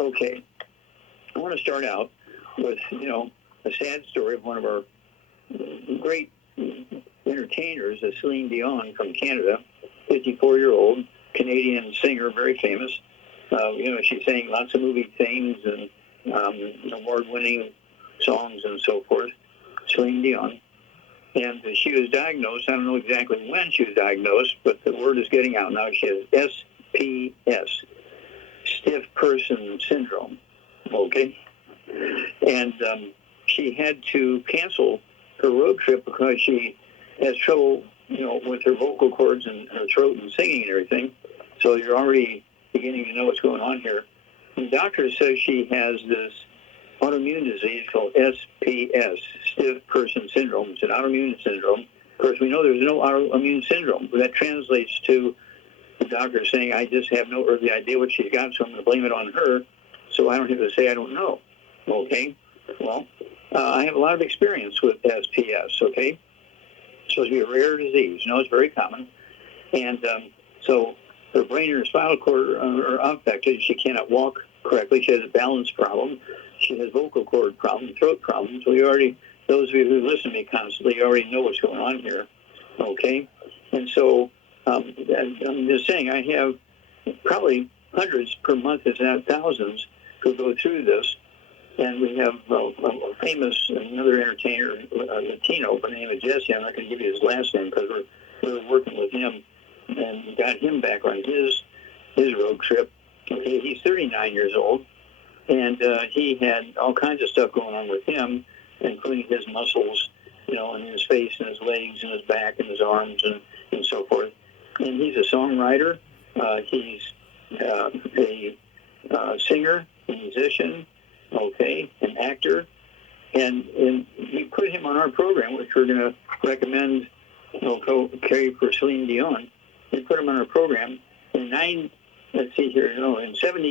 Okay, I want to start out with, a sad story of one of our great entertainers, Celine Dion from Canada, 54-year-old Canadian singer, very famous. She sang lots of movie themes and award-winning songs and so forth, Celine Dion. And she was diagnosed, I don't know exactly when she was diagnosed, but the word is getting out now. She has SPS, Stiff Person Syndrome, okay? And she had to cancel her road trip because she has trouble, with her vocal cords and her throat and singing and everything. So you're already beginning to know what's going on here. The doctor says she has this autoimmune disease called SPS, Stiff Person Syndrome. It's an autoimmune syndrome. Of course, we know there's no autoimmune syndrome, but that translates to the doctor saying, I just have no earthly idea what she's got, so I'm going to blame it on her, so I don't have to say I don't know. Okay? Well, I have a lot of experience with SPS, okay? It's supposed to be a rare disease. It's very common. And so her brain and her spinal cord are affected. She cannot walk correctly. She has a balance problem. She has vocal cord problems, throat problems. Those of you who listen to me constantly, you already know what's going on here, okay? And so I'm just saying, I have probably hundreds per month, if not thousands, who go through this. And we have another entertainer, Latino, by the name of Jesse. I'm not going to give you his last name because we're working with him and got him back on his road trip. Okay, he's 39 years old, and he had all kinds of stuff going on with him, including his muscles, in his face and his legs and his back and his arms and so forth. And he's a songwriter. He's a singer, a musician, okay, an actor. And we put him on our program, which we're going to recommend, carry for Celine Dion. We put him on our program in 70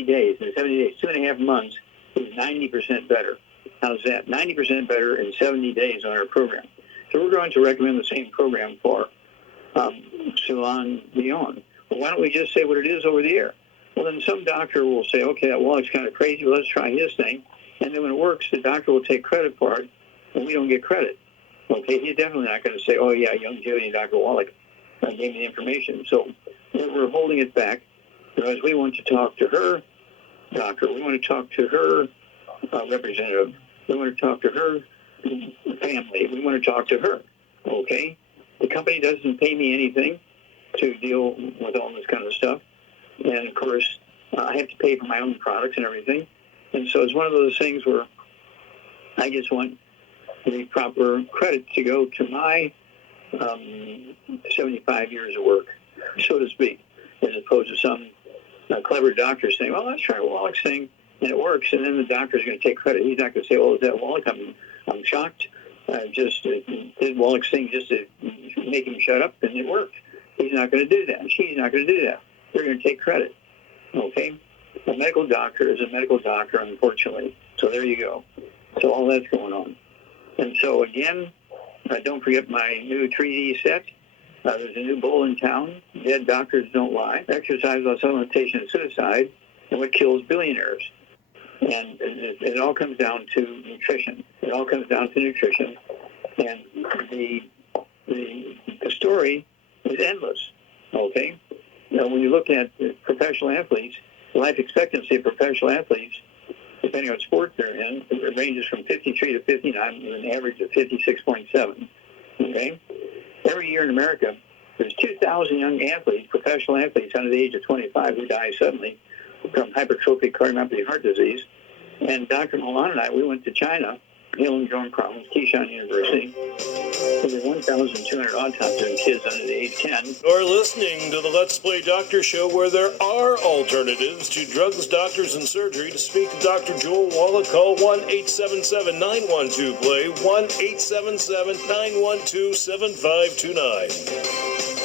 days, 2.5 months, he's 90% better. How's that? 90% better in 70 days on our program. So we're going to recommend the same program for Celine Dion. Well, why don't we just say what it is over the air? Well, then some doctor will say, okay, well, it's kind of crazy. Let's try his thing. And then when it works, the doctor will take credit for it, and we don't get credit. Okay, he's definitely not going to say, oh, yeah, young Judy and Dr. Wallach gave me the information. So we're holding it back because we want to talk to her doctor. We want to talk to her representative. We want to talk to her family. We want to talk to her. Okay? The company doesn't pay me anything to deal with all this kind of stuff. And, of course, I have to pay for my own products and everything. And so it's one of those things where I just want the proper credit to go to my 75 years of work, so to speak, as opposed to some clever doctor saying, well, let's try Wallach's thing, and it works, and then the doctor's going to take credit. He's not going to say, oh, is that Wallach? I'm shocked. Did Wallach's thing just to make him shut up, and it worked. He's not going to do that. She's not going to do that. They're going to take credit, okay? A medical doctor is a medical doctor, unfortunately. So there you go. So all that's going on. And so, again, don't forget my new 3D set. There's a new bowl in town. Dead doctors don't lie. Exercise without supplementation and suicide, and what kills billionaires. And it all comes down to nutrition. It all comes down to nutrition. And the story is endless, okay? Now, when you look at professional athletes, life expectancy of professional athletes, depending on what sport they're in, it ranges from 53 to 59 with an average of 56.7, okay? Every year in America, there's 2,000 young athletes, professional athletes under the age of 25 who die suddenly from hypertrophic cardiomyopathy heart disease. And Dr. Milan and I, we went to China, Hill and Joint Province, Keishan University. Over 1,200 autopsies on kids under the age 10. You're listening to the Let's Play Doctor Show, where there are alternatives to drugs, doctors, and surgery. To speak to Dr. Joel Wallach, call 1-877-912-PLAY, 1-877-912-7529.